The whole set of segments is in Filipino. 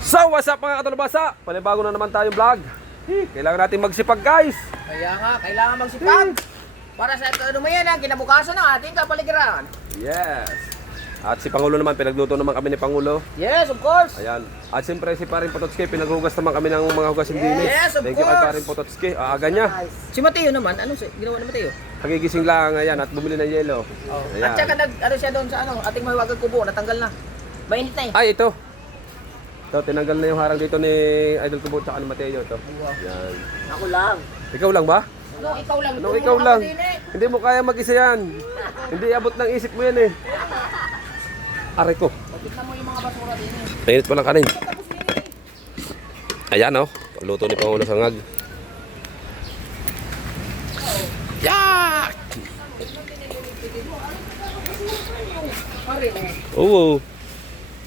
So, what's up mga katalabasa? Panibago na naman tayong vlog. Kailangan natin magsipag, guys. Kaya nga, kailangan magsipag. Para sa ito, ano mo yan, kinabukasan ng ating kapaligiran. Yes. At si Pangulo naman, pinagluto naman kami ni Pangulo. Yes, of course. Ayan. At siyempre si Paring Pototski, pinaghugas naman kami ng mga hugasin din. Yes, of Thank you kay course. Paring Pototski. Aga niya. Si Mateo naman, ano ginawa ni Mateo? Nagigising lang, ayan, at bumili ng yelo. Ayan. At saka ano siya doon sa ating mahiwagang kubo, natanggal na. Mainit na eh. Ay, ito. Ito, tinanggal na yung harang dito ni Idol Kubo at ni Mateo. Ito. Yan. Ako lang. Ikaw lang ba? No, ikaw lang. Ano, ikaw lang. Hindi mo kaya mag-isa yan. Hindi abot ng isip mo yan eh. Aray ko. Tignan mo yung mga basura din eh. Mainit pa ng kanin. Ayan oh. Luto ni Pangulo Sangag. Yak! Oo.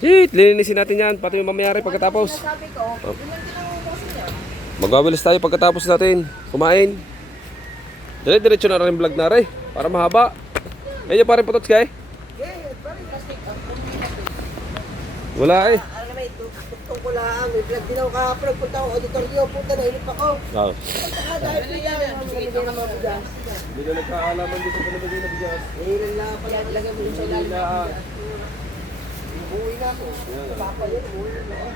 Hit, lilinisin natin yan. Pati yung mamayari pagkatapos. Sabi ko, yun lang tinangubusin niya. Magwawilis tayo pagkatapos natin kumain. Diretso na rin vlog na rin. Para mahaba. Ayun pa rin putot kay? Yeah, parang plastic. Wala eh. Ano naman ito? Tuktong ko lang. May vlog din ako kahapon. Nagpunta ako auditoryo. Puta na inip ako. Wow. Dahil po yan. Magaling na mga bugas. Hindi na nagkaalaman dito pa nabagay na bigas. Meron lang pala. Ilagay mo yun sa ilalim. Uwi na ako. Papa yun. Uwi na ako.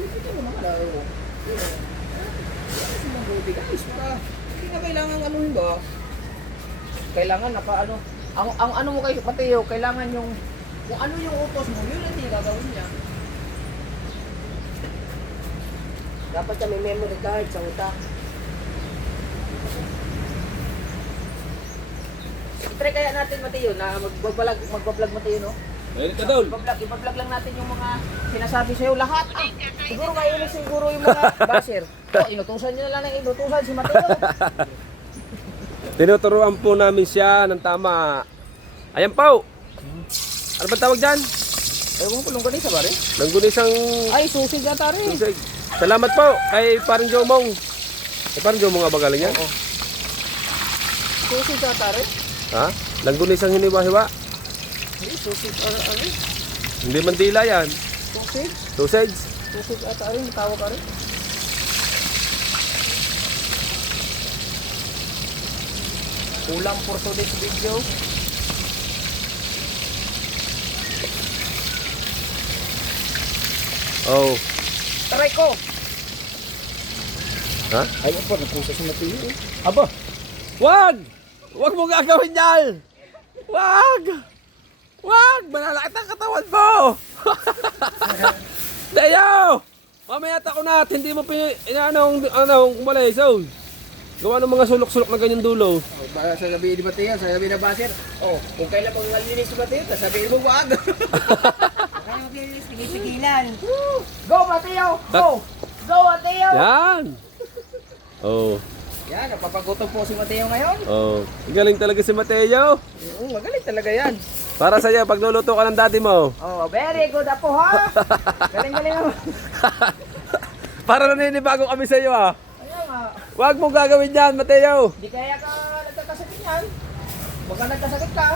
Ito mo naman ako. Guys, para hindi na kailangan anuhin ba? Kailangan naka-ano. Ang ano mo kay Mateo, kailangan yung kung ano yung utos mo, yun ang hindi gagawin niya. Dapat siya may memory card sa utak. Try kaya natin Mateo na magbablog Mateo no? Ayun ka daw. Ibablog lang natin yung mga sinasabi sa'yo lahat. Siguro kayo na siguro yung mga basher. Inutusan nyo na lang ng inutusan si Mateo. Tinuturuan po namin siya ng tama. Ayan po. Ano ba tawag dyan? Ewan ko kung ganisa ba rin? Langgunisang Ay, susig ata rin. susig. Salamat po kay Parang Jomong. Kay Parang Jomong nga ba galing yan? Susig ata rin. Ha? Langgunisang hiniwa-hiwa. Hindi, susig ano? Hindi Mandila yan. Susig? Sausage. Susig ata rin, tawag ka rin. Kulang for today's video. Oh. Try ko! Ha? Ayun po, nagpusa si Mateo. Aba. Wag! Wag mo gagawin yan! Wag! Wag! Malalakit ang katawan mo! Dayo! Mamaya takunat, hindi mo kumalay. So, gawa ng mga sulok-sulok na ganyan dulo. Baka sasabihin ni Mateo, sasabihin na baser. Kung kailan pang nalinis si Mateo, sasabihin mo wag. Kaya maglinis, pigilan. Go Mateo! Go! Go Mateo! Yan! Oh, Yan, napapagutom po si Mateo ngayon. oh. Galing talaga si Mateo. Magaling talaga yan. Para sa'yo, pagluluto ka ng daddy mo. Oh, very good apo ha. Galing-galing naman. Para naninibago kami sa'yo ah. Ayan nga. Wag mo gagawin yan, Mateo. Di kaya ka nagkakasakit yan. Huwag ka nagkasakit ka.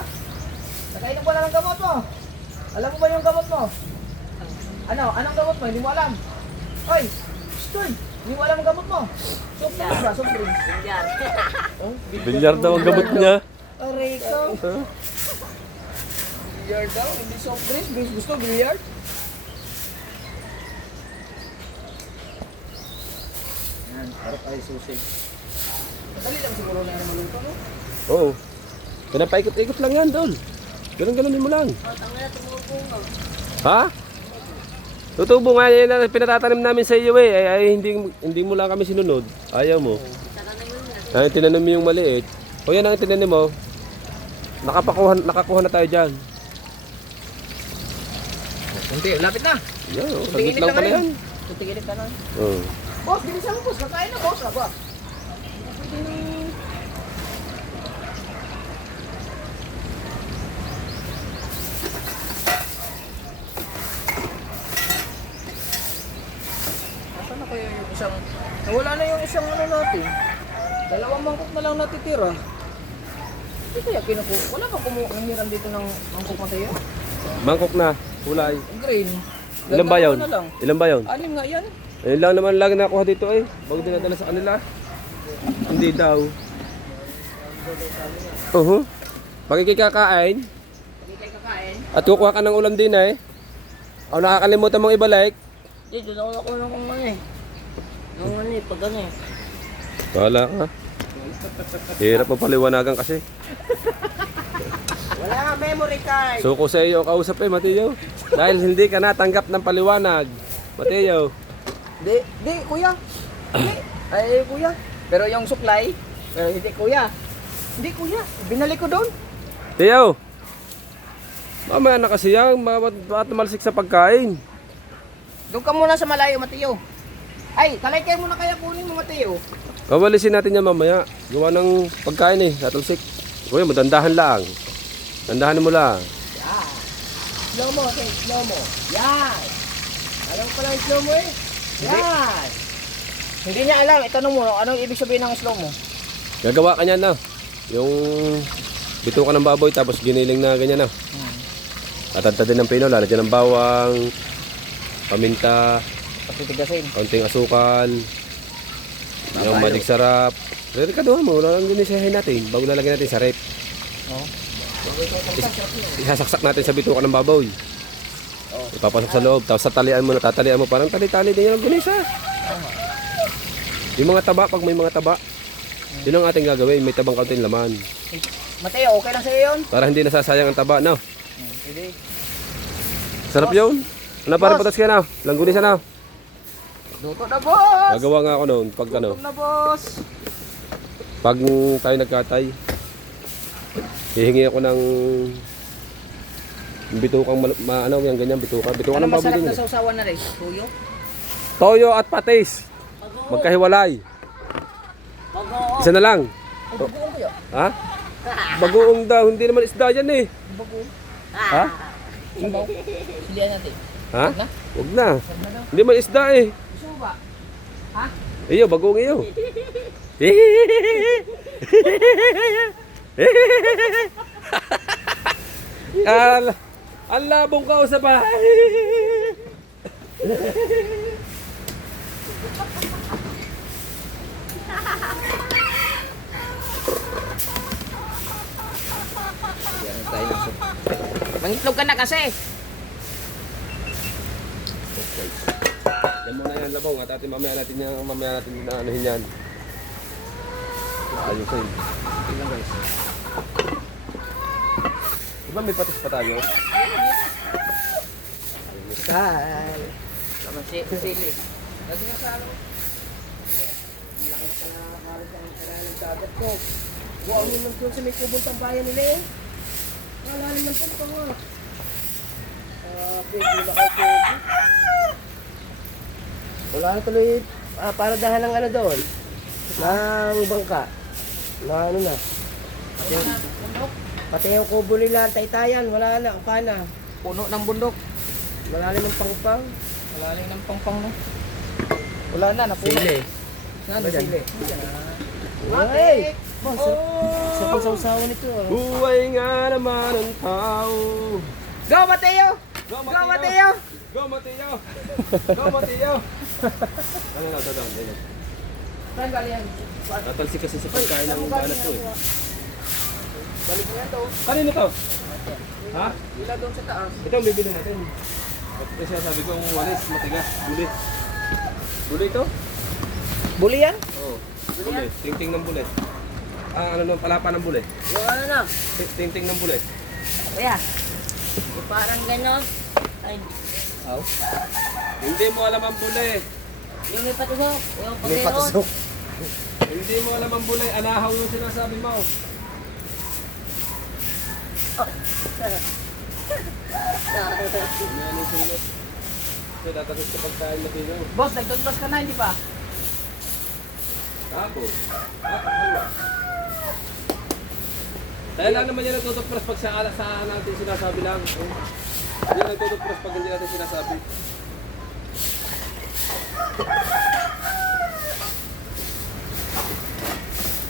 Nakainom ka na ng gamot mo. Alam mo ba yung gamot mo? Ano? Anong gamot mo? Hindi mo alam. Hoy! Stoy! Hindi mo alam ang gamot mo. Soft drinks ba? Soft drinks. Bilyar. Bilyar daw ang gamot niya. Aray ko. Bilyar daw, hindi soft drinks. Gusto bilyar? Yan, harap ay susig. Madali lang siguro na naman ito, no? Oo. Pinapaikot-ikot lang yan, Dol. Ganun-ganunin mo lang. Ha? Tutubo nga yan na pinatatanim namin sa iyo eh. Ay hindi mo lang kami sinunod. Ayaw mo. Ay, tinanim mo yung maliit. O yan ang tinanim mo. Nakakuha na tayo dyan. Kunti, lapit na. Yan, saglit lang pala yan. Kunti-init ka na. Oo. Boss, bilisan mo boss. Kakain na boss. Aba. Nasaan na kaya yung isang... Nawala na yung isang ano natin. Dalawang mangkok na lang natitira. Hindi kaya kinukuha. Wala pa kumuhiram dito ng mangkok Mateo? Mangkok na. Kulay. Green. Ilan ba yun? Dagdagan mo na lang. Ilan ba yun? 6 nga yan. Ayun lang naman lagi nakuha dito eh. Bago dinadala sa kanila. Hindi daw. Pag ikikakain, Hindi kayo kakain. at kukuha ka ng ulam din eh. O nakakalimutan mong ibalik. Dito na ako ng kung ano eh. Nung ano eh, pag ano eh. Wala ka. Hirap mo paliwanagan kasi. Wala nga memory card. Suko sa iyo ang kausap eh, Mateo. Dahil hindi ka natanggap ng paliwanag. Mateo. Di, kuya. Di. Ay, kuya. Pero yung supply, pero hindi, kuya. Hindi, kuya. Binalik ko doon. Teo. Mamaya na kasi yan. Bakit tumalsik sa pagkain? Doon ka muna sa malayo, Mateo. Ay, kalaykay mo na kaya kunin mo, Mateo. Kawalisin natin yan mamaya. Gawa ng pagkain eh, tatalsik. Kuya, madandahan lang. Dandahan mo lang. Yan. Slow mo, okay, slow mo. Yan. Alam ko pala yung slow mo eh. Yan. Hindi niya alam. Itanong mo, anong ibig sabihin ng slow mo? Gagawa ka niyan na. Yung bituka ng baboy tapos giniling na ganyan na. Tatadtadin ng pino, lalagyan ng bawang, paminta, Patitigasin. kaunting asukal, yung madig sarap. Rerikaduhan mo, wala lang dinisahin natin bago lalagyan natin sa rep. Oh. Isasaksak natin sa bituka ng baboy. Ipapasok sa loob, tapos tatalian mo na, tatalian mo, parang tali-tali din yung ginisa. Yung mga taba, pag may mga taba, yun ang ating gagawin, may tabang kaunting laman. Mateo, okay lang sa'yo yun? Para hindi nasasayang ang taba, no? Sige. Sarap yun. Ano parang patas ka na? Langgunisa na. Luto na, boss! Gagawa nga ako noon pag ano, Luto na, boss! pag tayo nagkatay. Hihingi ako ng bitukang ano yan ganyan bituka. Bituka Ano ng baboy masarap din. na sausawan na rin? Tuyo? Toyo at patis. Magkahiwalay. Bago. Isa na lang. Ay, bagoong kuya. Ha? Bagoong daw, hindi naman isda yan eh. Bagoong. Ha? Sabaw. Silihan natin. Ha? Na? Huwag na. Saan na daw? Hindi man isda eh. Gusto mo ba? Ha? Iyo, bagoong iyo. Ang labong ka sa bahay. Mangitlog ka na kasi. Yan muna yan, labong. At atin mamaya natin na anuhin yan. Ayusin. Ilang guys? Diba may patis pa tayo? Sal. Tama sili. Lagi nga sa ano. Ang laki na pala halos ang karalan sa agad ko. Wow, ano naman doon sa may kubong tambayan nila eh. Wala naman doon pa nga. Big, hindi na kayo kubo. Wala na tuloy, para dahil ng ano doon. Ng bangka. Na ano na. Pati yung kubo nila, taytayan, wala na, ukana. Puno ng bundok. Malalim ng pangpang. Wala rin ng pangpang no. Wala na, napuno. Sili. Saan Ba dyan? sili? Ay! Sa pagsawsawan nito. Buhay nga naman ang tao. Go, Mateo! Go, Go, Mateo! Go, Mateo! Go, Mateo! Ano na, dadaan, dadaan. Saan galing yan? Natalsik kasi sa pagkain ng balat ko eh. Balik mo yan to. Kanino to? Ha? Wala doon sa taas. Ito ang bibili natin. Ito siya sabi ko ang walis, matigas, bulit. Bulit ito? Buli yan? Oo. Bulit. Ting-ting ng bulit. Ano nung palapa ng bulit? Yung ano na, Ting-ting ng bulit. kuya. Yung parang gano'n. Ay, Oo. Hindi mo alam ang bulit. yung may patusok. Yung May pagkaroon. patusok. Hindi mo alam ang bulit. Anahaw yung sinasabi mo. Ano yung sulit? Ito, tatasok sa pagkain na pino. Boss, nagtutbas ka na, hindi pa? Tapos, hawa. Dahil lang naman yan nagtutupras pag sa natin sinasabi lang. Yan nagtutupras pag hindi natin sinasabi.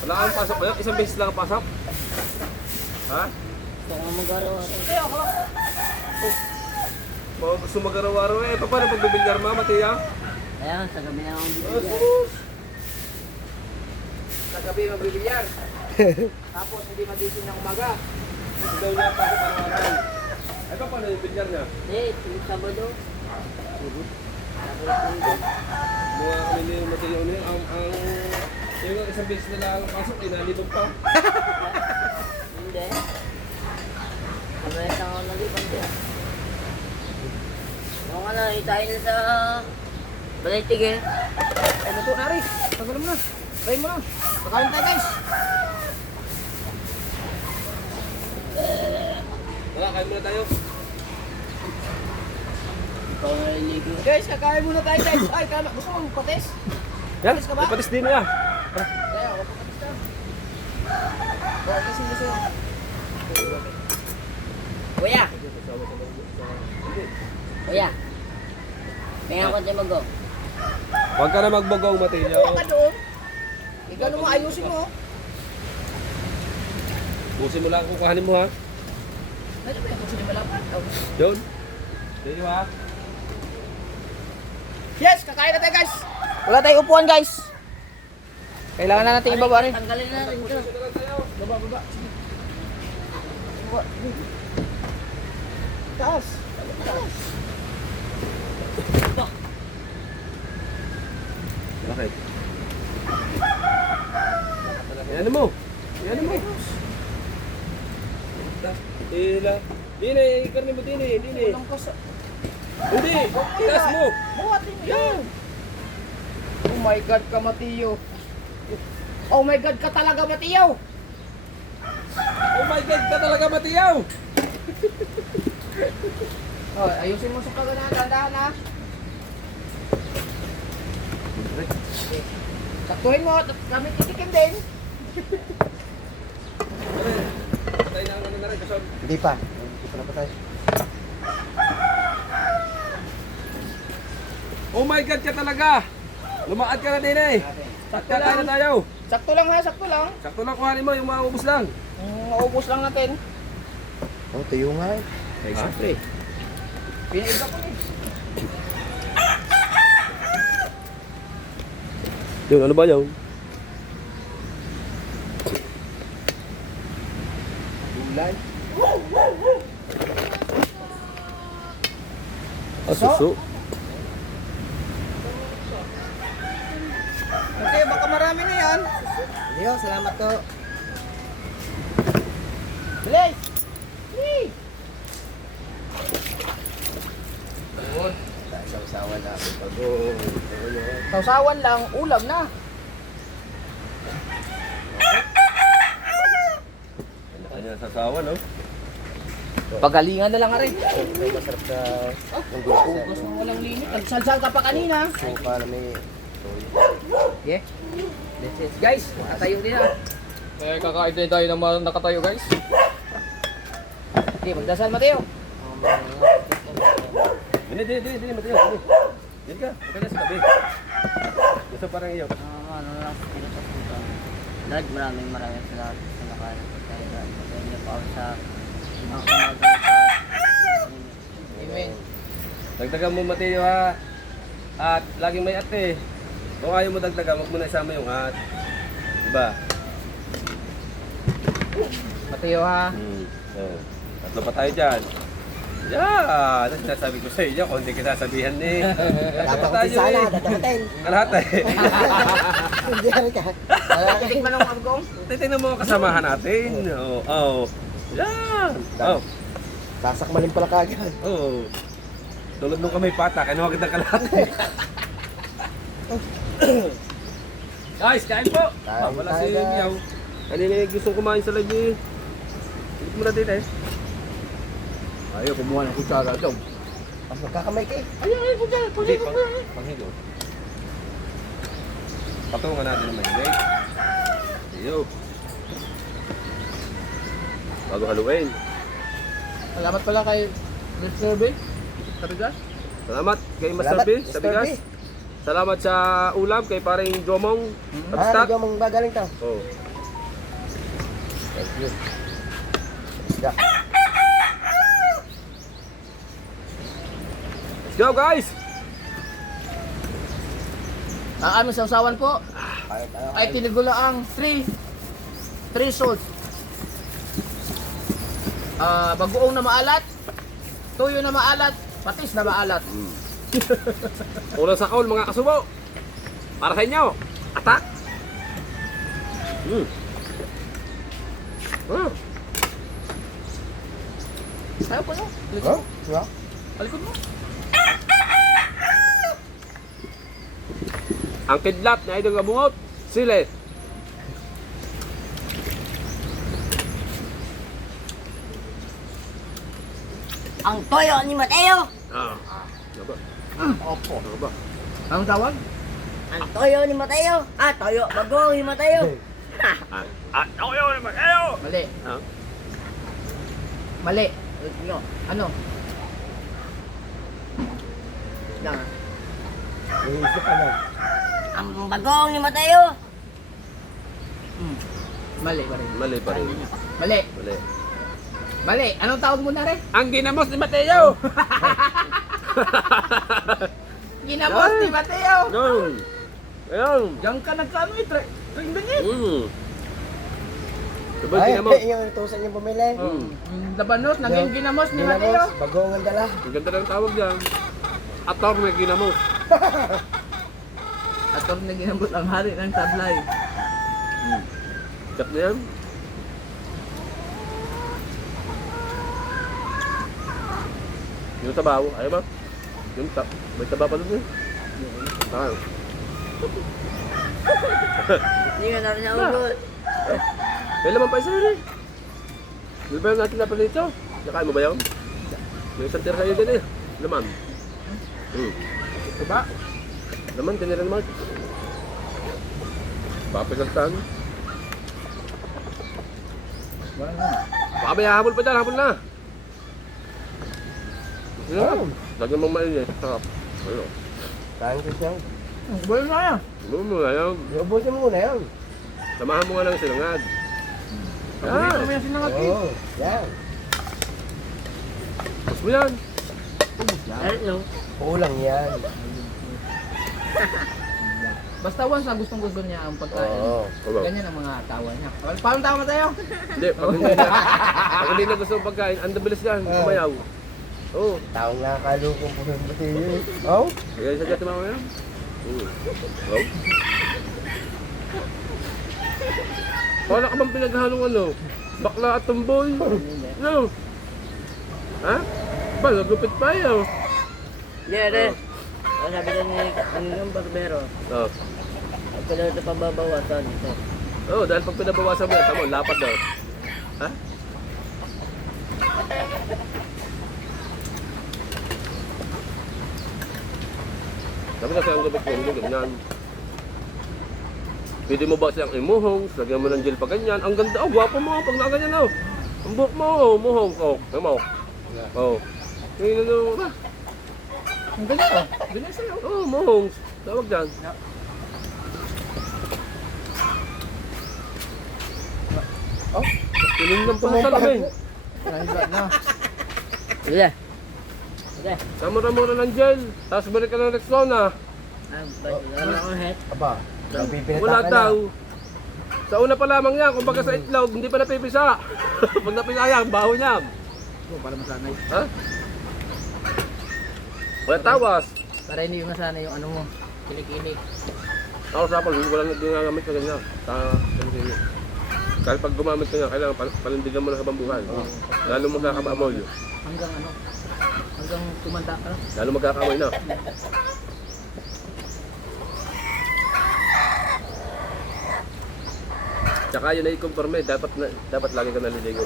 Wala kang pasok ba? Isang beses lang ang pasok? Ha? Ito nga mag-araw. Mga gusto mag-araw-araw eh. Paano pagbibilyar ma, Matiya? Ayan, sa gabi na akong Sa gabi magbibilyar. Tapos hindi magising ng umaga. Gusto daw niya pasok araw-araw. Ay paano yung bilyar niya? Hindi, tuwing Sabado. Mga kami ni Matiya niya, yung isang beses na lang pasok, inalibog pa. Hindi. Kamaya lang ako nalipang din. Yung ano, itain na sa balay tigil. Ay, luto na rin. Tagal mo na. Try mo na. Pakain tayo guys. Wala, kain muna tayo. Ikaw na naliligo. Guys, kakain muna tayo guys. Ay, kama. Gusto mo patis? Yan, Patis ka ba? may patis din niya. Kaya, wag patis ka. Oh, gising gusto. Kuya! Kuya! May ako dyan mag-go. Huwag ka na magbogong, Matiya. Huwag ka doon. Ikaw naman ayusin mo. Busin mo lang kung kahanin mo ha. Ano ba yung gusto niyo malapan? Yun. Dito ha. Yes, kakain na tayo guys. Wala tayong upuan guys. Kailangan na natin ibaba rin. Tanggalin na rin ito. Baba, baba. Baba. Taas. Taas. Bakit? Yan mo. Yan mo. Ila. Dine, ikarni mo dine, dine. Walang kasa. Hindi, taas mo. Buhatin mo yan. Oh my God ka, Matiyo. Oh my God ka talaga, Matiyo. Oh my God, ka talaga Matiyaw. Oh, ayusin mo sa kagana, dandahan ha. Saktuhin mo, kami titikim din. Tayo na ang na rin, kasod. Hindi pa. Hindi pa napatay. Oh my God, ka talaga. Lumaad ka na din eh. Sakto Kakain na lang. tayo. Sakto lang ha, sakto lang. Sakto lang kuhanin mo, yung maubos lang. Maubos lang natin. Oh, tuyo nga eh. Ay, siyempre. Pinaiba ko eh. Yun, ano ba yun? Gulay. Suso. Okay, baka marami na yan. Yo, salamat to. Bilis! Bilis! Sawa na ako pag Sausawan lang, ulam na. Kanya sasawa, no? Pagalingan na lang ka rin. may masarap na Ubus mo walang limit. Nagsalsal ka pa kanina. suka na may Yeah. That's it. Guys, nakatayo din ha. Kaya kakain din tayo ng mga nakatayo guys. Okay, magdasal Mateo. Hindi, Mateo. Yan ka, magkanya sa tabi. Gusto parang iyo. ano lang sila sa puta. Dad, maraming salamat sa nakain ko tayo. Kaya niyo pa ako sa Amen. Dagdagan mo, Mateo, ha. At laging may ate. Kung ayaw mo dagdagan, huwag mo na isama yung at. Diba? Mateo ha. Oh. Tatlo pa tayo dyan. Yan! Ano sinasabi ko sa inyo kung hindi kita sabihan eh. Tatlo pa tayo eh. dadating. Lahat eh. Hindi ka. Titikman ng abgong. Titignan mo ang kasamahan natin. Oo. Oh. Yan! Oh. Sasakmalin pala kagad. Oo. Tulad nung kamay pata, kinuha kitang kalahati. Guys, kain po! Kain Wala tayo, si guys. Miao. Kanina yung gustong kumain sa lagi. Hindi mo na din eh. Ayaw, kumuha ng kutsara daw. Mas magkakamay ka eh. Hindi, panghigo. Patungan natin ng mahilig. Iyo. Bago haluin. Salamat pala kay Mr. B. Sabigas. Salamat kay Master Salamat, B Mr. sa bigas. B. Salamat sa ulam kay paring Jomong. Ah, Abstak. medyo mong gagaling to. Oh. Thank you. Isda. Go guys! Ang aming sausawan po ay tinigulaang 3 salt. Bagoong na maalat, tuyo na maalat, patis na maalat. Unang sakol mga kasubo. Para sa inyo. Atak! Tayo po no? Oh? Diba? Palikod mo. Ang kidlat na idong kabungot. Sile. Ang toyo ni Mateo! Ah. Ano ba? Opo. Ano ba? Anong tawag? Ang toyo ni Mateo! Ah, toyo, bagong ni Mateo! Ako yun naman. Ayo! Mali. Ah. Mali. Ano? Ano? Lang. Ang bagong ni Mateo! Mali pa rin. Mali pa rin. Mali. Mali. Mali. Anong tawag mo na rin? Ang ginamos ni Mateo! Ginamos ni Mateo. Ayun. Ayun. Diyan ka nagkano eh. Trending eh. Diba Ay, ginamos? yung tusan yung bumili. Labanos, naging ginamos ni Mateo. Bagong ang dala. Ang ganda ng tawag dyan. Ator na ginamos. Ator na ginamos ang hari ng tablay. Kat na yan. Yung tabaw, ayaw ba? Yung may taba pa doon eh. Ayaw. Hindi nga namin naubos. May laman pa isa yun eh. Di ba natin na dito? Nakain mo ba yun? May isang tira sa'yo din eh. Laman. Diba? Laman, ganyan naman. Papagaltan. Wala na. Baka may habol pa dyan, habol na. Yan. Lagyan mong mainit. Sarap. Ayun. Kain ko siya. Wala na yan. Ano mo na yan? Iubusin mo muna yan. Samahan mo nga ng sinangad. Paborito mo yung sinangag eh. Oo. Yan. Tapos mo yan. Ano? Kulang yan. Basta once na gustong gusto niya ang pagkain. Oo. Ganyan ang mga tawa niya. Paano tawa Mateo? Hindi, pag hindi na gusto mong pagkain, ang dabilis yan, kumayaw. Oo. Taong nakakalukong po yung batiyo. Oo. Kaya isa dyan tumama yan. Oo. Wala ka bang pinaghalong ano? Bakla at tumboy? No. Ha? Ba, nagupit pa yaw. Hindi, ate. Ang sabi ka ni yung barbero, Oo. pag kailangan ito pababawasan ito. Oo, dahil pag pinabawasan mo yan, tamo, lapad daw. Ha? Sabi kasi ang gabit mo, ganyan. Pwede mo ba siyang imuhong, lagyan mo ng gel pa ganyan. Ang ganda, oh, gwapo mo, pag nakaganyan, oh. Ang buhok mo, oh, muhong, oh. Alam mo, oh. Tingnan mo, ba? Ang ganyan oh. Ganyan sa'yo. Oh, muhong. Tawag dyan. Oh, tinignan po sa salamin. Nahiba na. Sige. Sige. Samura-mura ng gel, tapos balik ka ng Rexona. Wala akong head. Aba. Napipinata Wala ka na. daw. Sa una pa lamang yan, kumbaga sa itlog, hindi pa napipisa. Pag napisa yan, baho niya. Oh, para masanay. Ha? Wala tawas. Para hindi yung masanay yung ano mo. Kinik-kinik. Ako sa apal, hindi ko lang ginagamit na ganyan. Kahit pag gumamit ka nga, kailangan panindigan mo na habang buhay. Lalo magkakaamoy. Hanggang ano. Hanggang tumanda ka na. Lalo magkakaamoy na. Tsaka yun ay conforme, dapat lagi ka naliligo.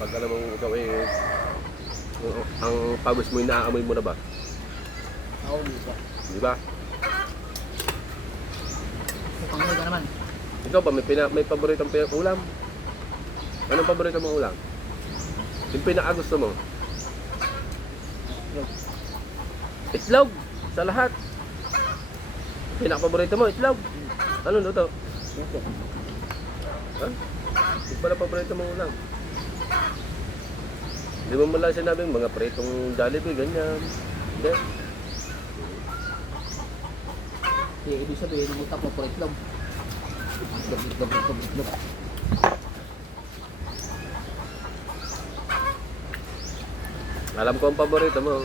Pag alam mong ikaw eh, ang pawis mo yung naaamoy mo na ba? Oo, dito. Di ba? Pangoy ka naman. Ikaw ba, may paboritong ulam? Anong paborito mong ulam? Yung pinakagusto mo? Itlog! Sa lahat! Pinakapaborito mo, itlog! Ano luto? Ha? Yung pala paborito mong ulam? Di mo lang sinabing mga pritong Jollibee, ganyan. Hindi. Hindi, ibig sabihin, utak mo po itlog. Itlog. Alam ko ang paborito mo.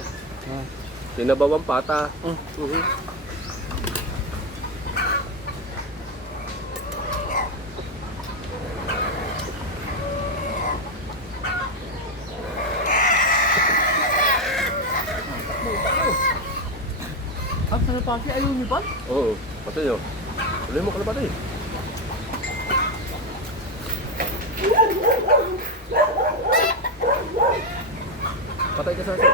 Sinabawang pata. Mhm. Ah, sana pa siya? Ayaw niyo ba? Oo, pati nyo. Tuloy mo kalapati. Patay ka sa aso.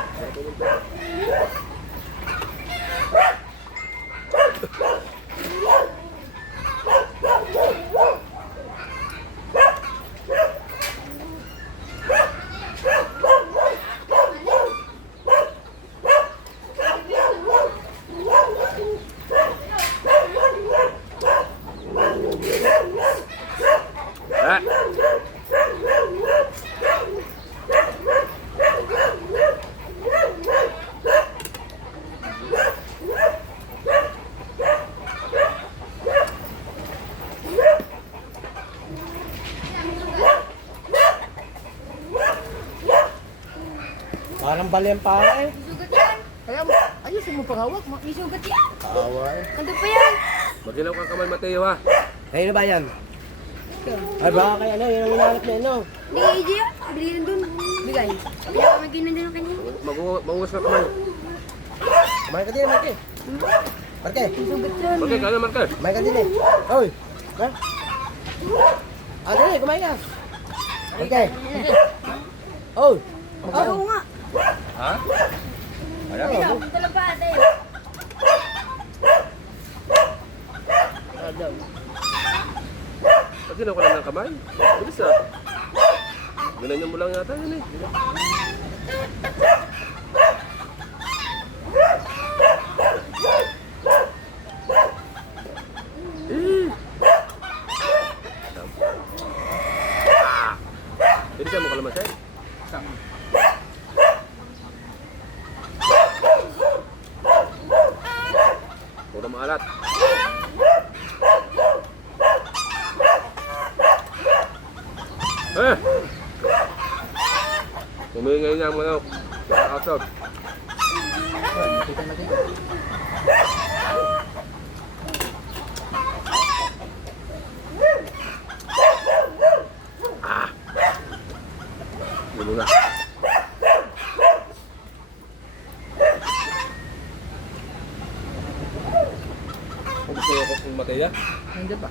Ah! Parang bali ang paa eh. Sugat yan. Kaya mo, ayusin mo panghawak. May sugat yan. Awa eh. Ano pa yan? Magilaw kang kamay, Mateo, ha? Kayo na ba yan? Ay baka kay ano, yun ang hinahanap na ano. Hindi, AJ yan. Bili na dun. Bigay. Pinakamagin na dun ang kanya. Manguwas ka kamay. Kumain ka din, Marke. Marke, May sugat yan. Okay, kaya na, Marker. kumain ka din eh. Oy, ha? Ah, dali, kumain ka. Marke. Oy. Oo nga. Ha? Ayaw, talaga tayo. Magilaw ka lang ng kamay. Bilis, ah. Ginanyan mo lang yata yun, eh. Bilisan mo kalamansin. Puro maalat. Eh! Tumingay na ang manok. Nakakasog. Dulu na. Kung gusto ko kung mataya? Nandiyan ba?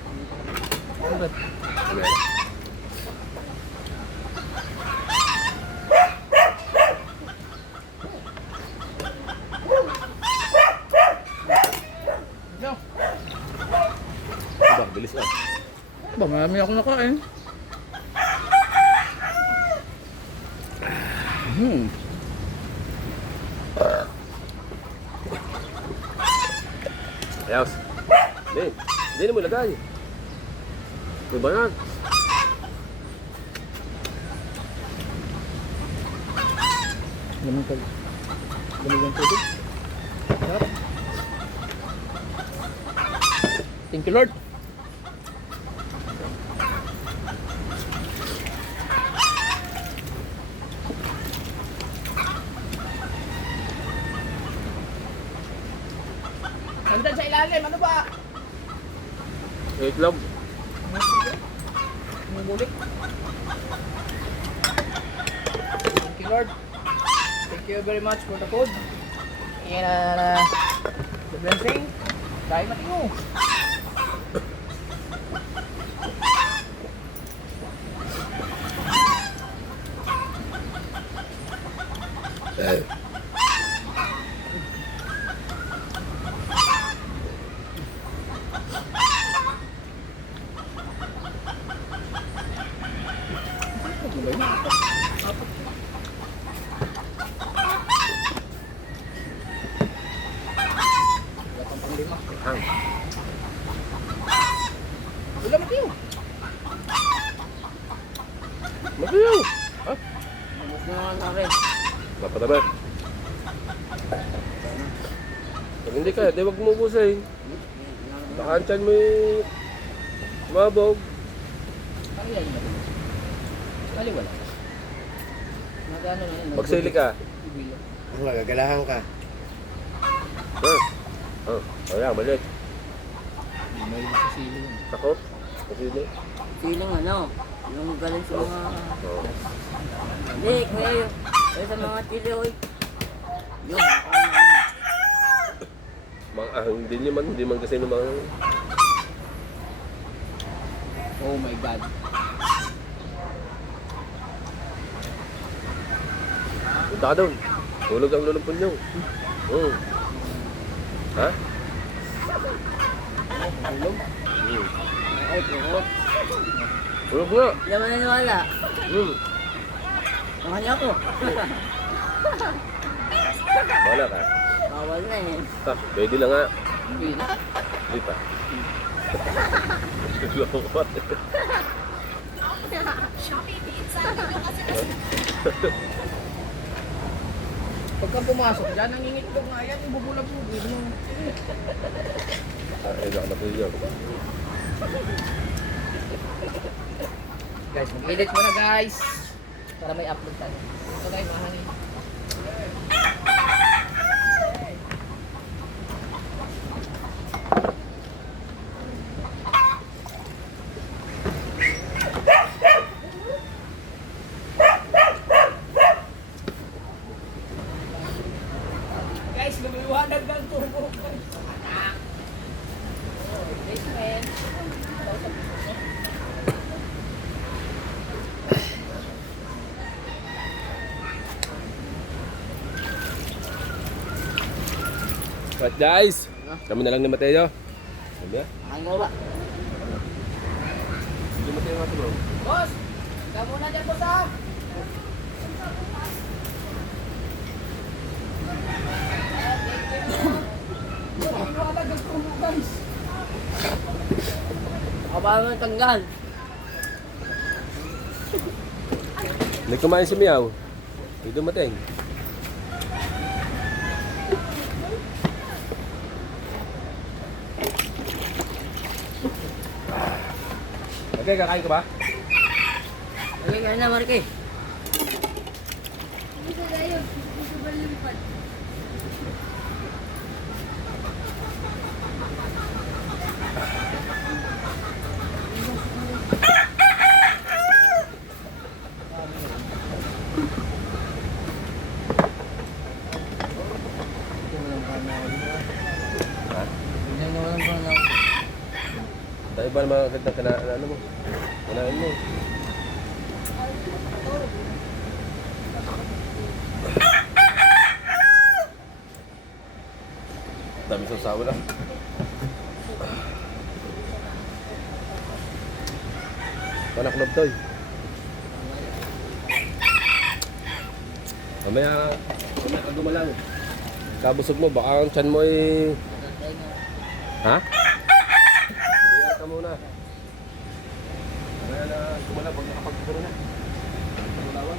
Ano yan? No. Diba, bilis lang. Ba, marami ako nakain. Ayos. Hindi na mo ilagay. Diba nga? Lamang ka. Lamang yung tubig. Sarap. Thank you, Lord. Nandyan sa ilalim, ano ba? Itlog. Bumulik. Thank you, Lord. Thank you very much for the food. And the blessing. Dahil matingo. Hang. Wala matingo. Mateo! Mas na naman sa akin. Pataba. Pag hindi kaya, di wag mo ubusin. Baka ang tiyan mo yung mabog. Kaya yun. Kali wala. Magano na yun. Magsili ka. Ibilo. Magagalahan ka. Ayan, maliit. May sili yun. Ako? Masili. Feeling ano, yung galing sa mga... Oo. Hindi, kuya yung... Kaya sa mga chili, oy. Yun, nakain na. Hindi man kasi ng mga... Oh my God. Punta ka doon. Tulog ang lulumpon nyo. Ha? Tulog. Ay, pukot. Tulog nga. Hindi naman naniwala. Mahal ako. Wala ka. Bawal na eh. Pwede lang nga. Ibilo. Hindi pa. Lungkot. Pagka pumasok dyan, nangingitlog nga yan. Bubulabugin mo. Ay, nakapagod yun. Guys, mag-edit muna guys. Para may upload tayo. Ito guys, mahangin. Guys, lumiwanag ng turbo. Guys, man. But guys, kami na lang ni Mateo. Sabi ya? Ang gawa. Hindi Mateo nga bro. Boss, ikaw muna dyan, boss ah. Ako ba naman tanggal? May kumain si Miao. May dumating. Okay, kakain ka ba? Okay, kaya na, Marike. Dito tayo. Dito ba limpad? Hindi na walang panaw. Tayo ba naman agad ng ano mo? Kanain mo. Dami sa sawa lang. Panak loob toy. Mamaya ka gumalang. Kabusog mo, baka ang tiyan mo ay... Ha? Biyar ka muna. Mamaya na gumalang, pag nakapagpuro na. Gumalawan.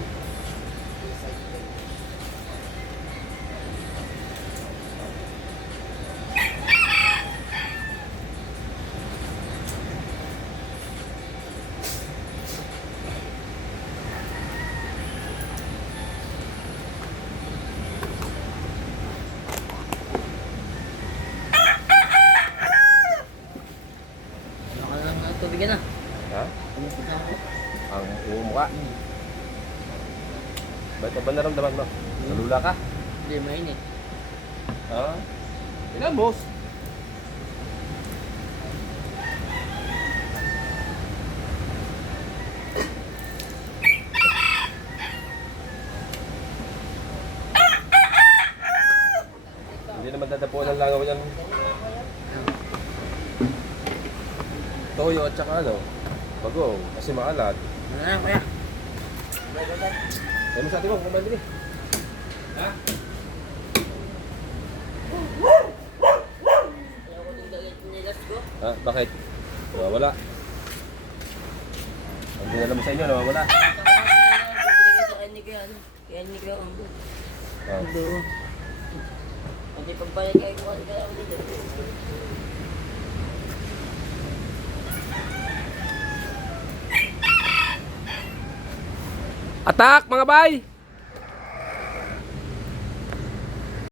Baka lang na tubig na. Ha? Tumipid na ako. Ang mukha. Ba't ba naramdaman mo? Nalula ka? Hindi, mainit. Ha? Ilan boss? Hindi naman dadapuan ng langaw yan. Toyo at saka ano, bagong, kasi maalat. Ano na, kuya? Kaya mo sa atin mo, kumain din eh. Ha? Ayaw ko din gagawin nilas ko. Ha? Bakit? Nawawala. Ang dinala mo sa inyo, nawawala. Binigay sa kanya kaya ano? Kaya hindi kayo ang Doon. Pati pagbalik kayo ko kasi kaya ulit. Attack mga bay!